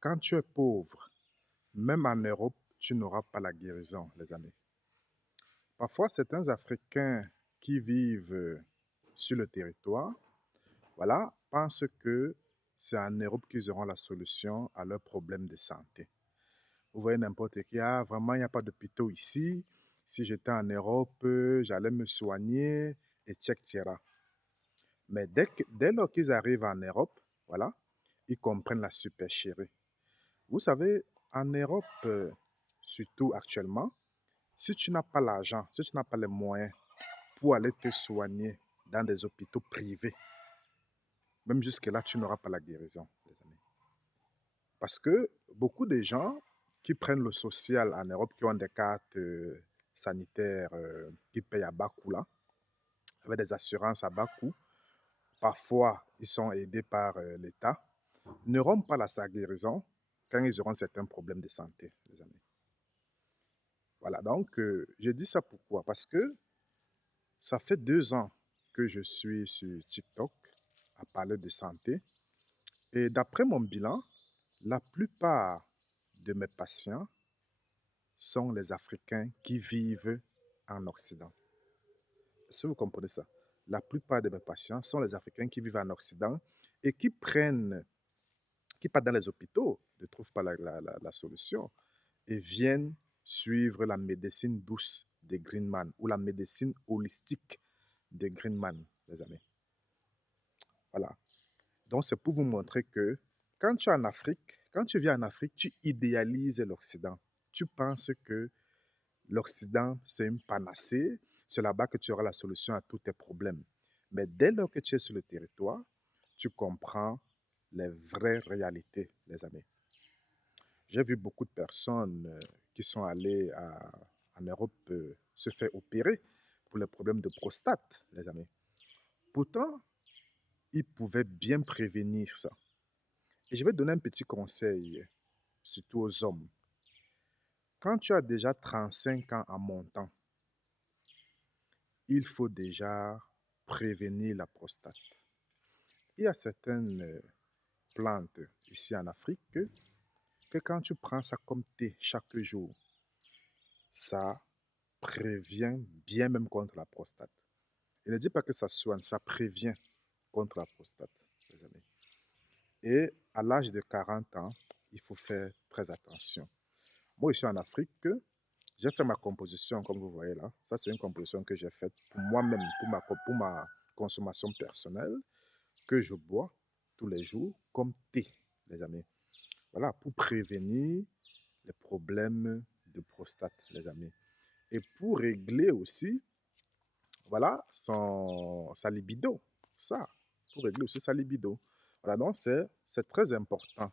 Quand tu es pauvre, même en Europe, tu n'auras pas la guérison, les amis. Parfois, certains Africains qui vivent sur le territoire, voilà, pensent que c'est en Europe qu'ils auront la solution à leurs problèmes de santé. Vous voyez n'importe qui, ah, vraiment, il n'y a pas d'hôpitaux ici. Si j'étais en Europe, j'allais me soigner, etc. Mais dès lors qu'ils arrivent en Europe, voilà, ils comprennent la supercherie. Vous savez, en Europe, surtout actuellement, si tu n'as pas l'argent, si tu n'as pas les moyens pour aller te soigner dans des hôpitaux privés, même jusque-là, tu n'auras pas la guérison, les amis. Parce que beaucoup de gens qui prennent le social en Europe, qui ont des cartes sanitaires qui payent à bas coût, là, avec des assurances à bas coût, parfois ils sont aidés par l'État, n'auront pas la guérison quand ils auront certains problèmes de santé, les amis. Voilà, donc je dis ça pourquoi? Parce que ça fait 2 ans que je suis sur TikTok à parler de santé et d'après mon bilan, la plupart de mes patients sont les Africains qui vivent en Occident. Si vous comprenez ça, la plupart de mes patients sont les Africains qui vivent en Occident et qui partent dans les hôpitaux, ne trouvent pas la solution et viennent suivre la médecine douce de Greenman ou la médecine holistique de Greenman, les amis. Voilà. Donc, c'est pour vous montrer que quand tu es en Afrique, quand tu viens en Afrique, tu idéalises l'Occident. Tu penses que l'Occident, c'est une panacée. C'est là-bas que tu auras la solution à tous tes problèmes. Mais dès lors que tu es sur le territoire, tu comprends les vraies réalités, les amis. J'ai vu beaucoup de personnes qui sont allées en Europe se faire opérer pour les problèmes de prostate, les amis. Pourtant, ils pouvaient bien prévenir ça. Et je vais donner un petit conseil, surtout aux hommes. Quand tu as déjà 35 ans en montant, il faut déjà prévenir la prostate. Il y a certaines plantes ici en Afrique que quand tu prends ça comme thé chaque jour, ça prévient bien même contre la prostate. Il ne dit pas que ça soigne, ça prévient contre la prostate, les amis. Et à l'âge de 40 ans, il faut faire très attention. Moi, je suis en Afrique, j'ai fait ma composition, comme vous voyez là. Ça, c'est une composition que j'ai faite pour moi-même, pour ma consommation personnelle, que je bois tous les jours comme thé, les amis. Voilà, pour prévenir les problèmes de prostate, les amis. Et pour régler aussi, voilà, sa libido. Ça, pour régler aussi sa libido. Voilà, donc c'est très important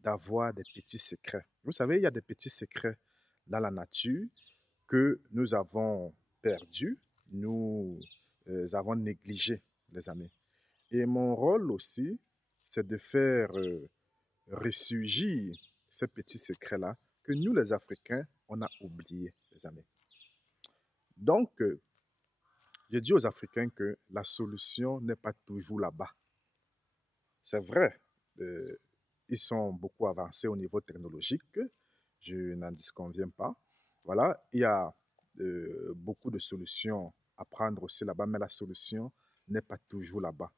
d'avoir des petits secrets. Vous savez, il y a des petits secrets dans la nature que nous avons perdus, nous avons négligé, les amis. Et mon rôle aussi, c'est de faire ressurgir ces petits secrets-là que nous, les Africains, on a oubliés, les amis. Donc, je dis aux Africains que la solution n'est pas toujours là-bas. C'est vrai, euh, ils sont beaucoup avancés au niveau technologique, je n'en disconviens pas. Voilà, il y a beaucoup de solutions à prendre aussi là-bas, mais la solution n'est pas toujours là-bas.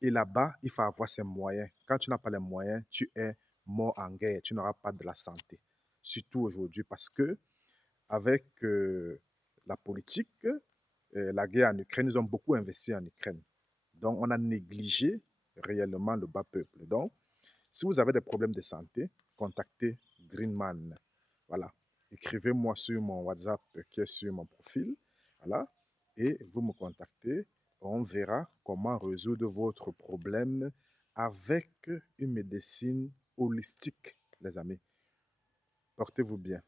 Et là-bas, il faut avoir ses moyens. Quand tu n'as pas les moyens, tu es mort en guerre, tu n'auras pas de la santé. Surtout aujourd'hui, parce que avec la politique, la guerre en Ukraine, ils ont beaucoup investi en Ukraine. Donc, on a négligé réellement le bas peuple. Donc, si vous avez des problèmes de santé, contactez Greenman. Voilà. Écrivez-moi sur mon WhatsApp qui est sur mon profil. Voilà. Et vous me contactez. On verra comment résoudre votre problème avec une médecine holistique, les amis. Portez-vous bien.